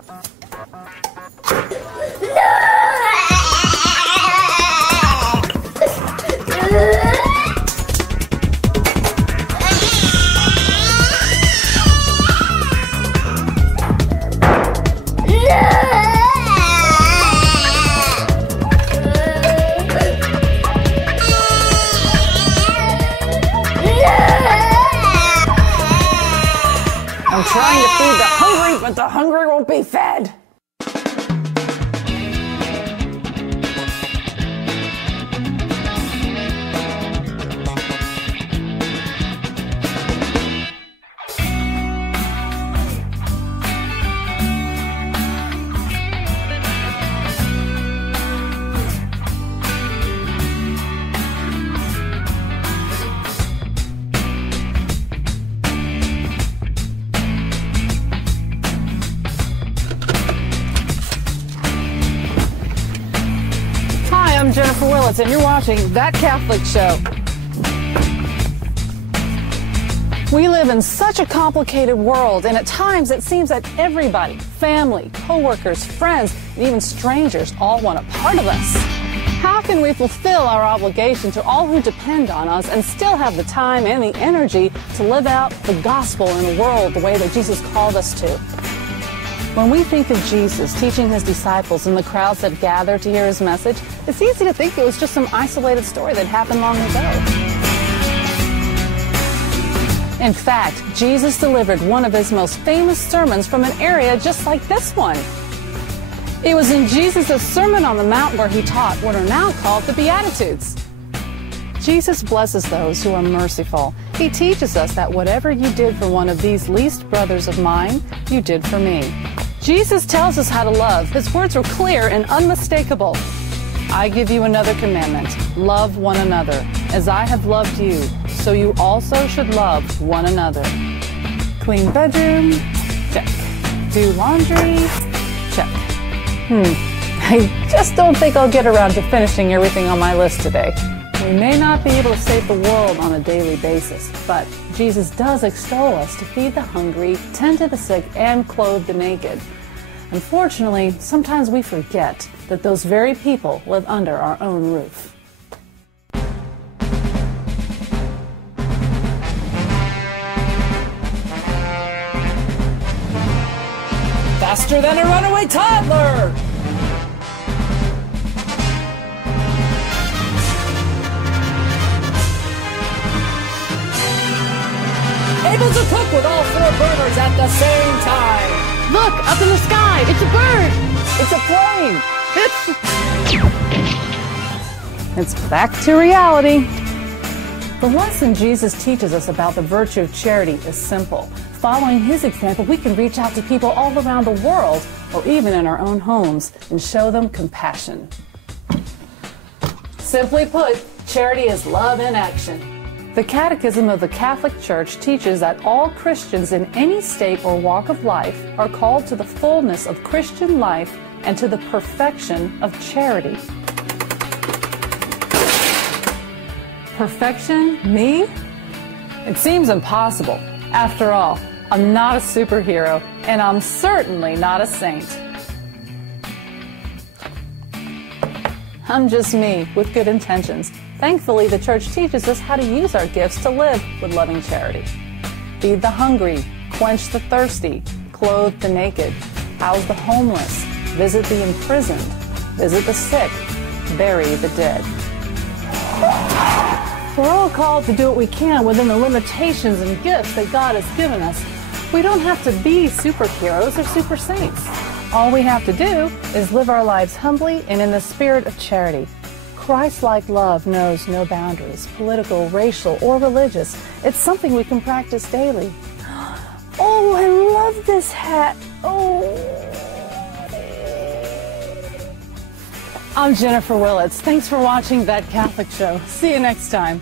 I'm trying to feed the hungry, but the hungry won't be fed. I'm Jennifer Willits, and you're watching That Catholic Show. We live in such a complicated world, and at times it seems that everybody, family, co-workers, friends, and even strangers all want a part of us. How can we fulfill our obligation to all who depend on us and still have the time and the energy to live out the gospel in the world the way that Jesus called us to? When we think of Jesus teaching his disciples and the crowds that gather to hear his message, it's easy to think it was just some isolated story that happened long ago. In fact, Jesus delivered one of his most famous sermons from an area just like this one. It was in Jesus' Sermon on the Mount where he taught what are now called the Beatitudes. Jesus blesses those who are merciful. He teaches us that whatever you did for one of these least brothers of mine, you did for me. Jesus tells us how to love. His words are clear and unmistakable. I give you another commandment. Love one another. As I have loved you, so you also should love one another. Clean bedroom? Check. Do laundry? Check. I just don't think I'll get around to finishing everything on my list today. We may not be able to save the world on a daily basis, but Jesus does extol us to feed the hungry, tend to the sick, and clothe the naked. Unfortunately, sometimes we forget that those very people live under our own roof. Faster than a runaway toddler! Able to cook with all 4 burners at the same time. Look, up in the sky, it's a bird. It's a plane. It's back to reality. The lesson Jesus teaches us about the virtue of charity is simple. Following his example, we can reach out to people all around the world, or even in our own homes, and show them compassion. Simply put, charity is love in action. The Catechism of the Catholic Church teaches that all Christians in any state or walk of life are called to the fullness of Christian life and to the perfection of charity. Perfection? Me? It seems impossible. After all, I'm not a superhero, and I'm certainly not a saint. I'm just me with good intentions. Thankfully, the Church teaches us how to use our gifts to live with loving charity. Feed the hungry, quench the thirsty, clothe the naked, house the homeless, visit the imprisoned, visit the sick, bury the dead. We're all called to do what we can within the limitations and gifts that God has given us. We don't have to be superheroes or super saints. All we have to do is live our lives humbly and in the spirit of charity. Christ-like love knows no boundaries, political, racial, or religious. It's something we can practice daily. Oh, I love this hat. Oh. I'm Jennifer Willits. Thanks for watching That Catholic Show. See you next time.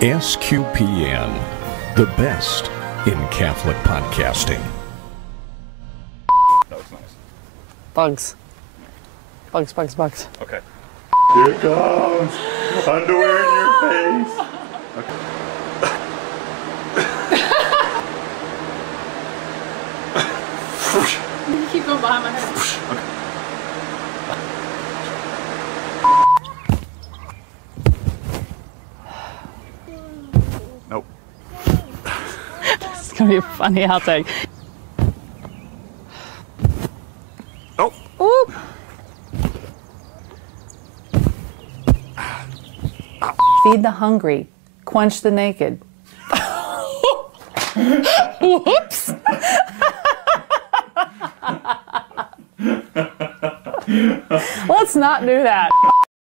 SQPN, the best in Catholic podcasting. That was nice. Bugs. Bugs, bugs, bugs. Okay. Here it comes. Underwear in your face. Okay. You keep going behind my head. Okay. Nope. It's going to be a funny outtake. Nope. Oop. Feed the hungry. Quench the naked. Whoops. Let's not do that.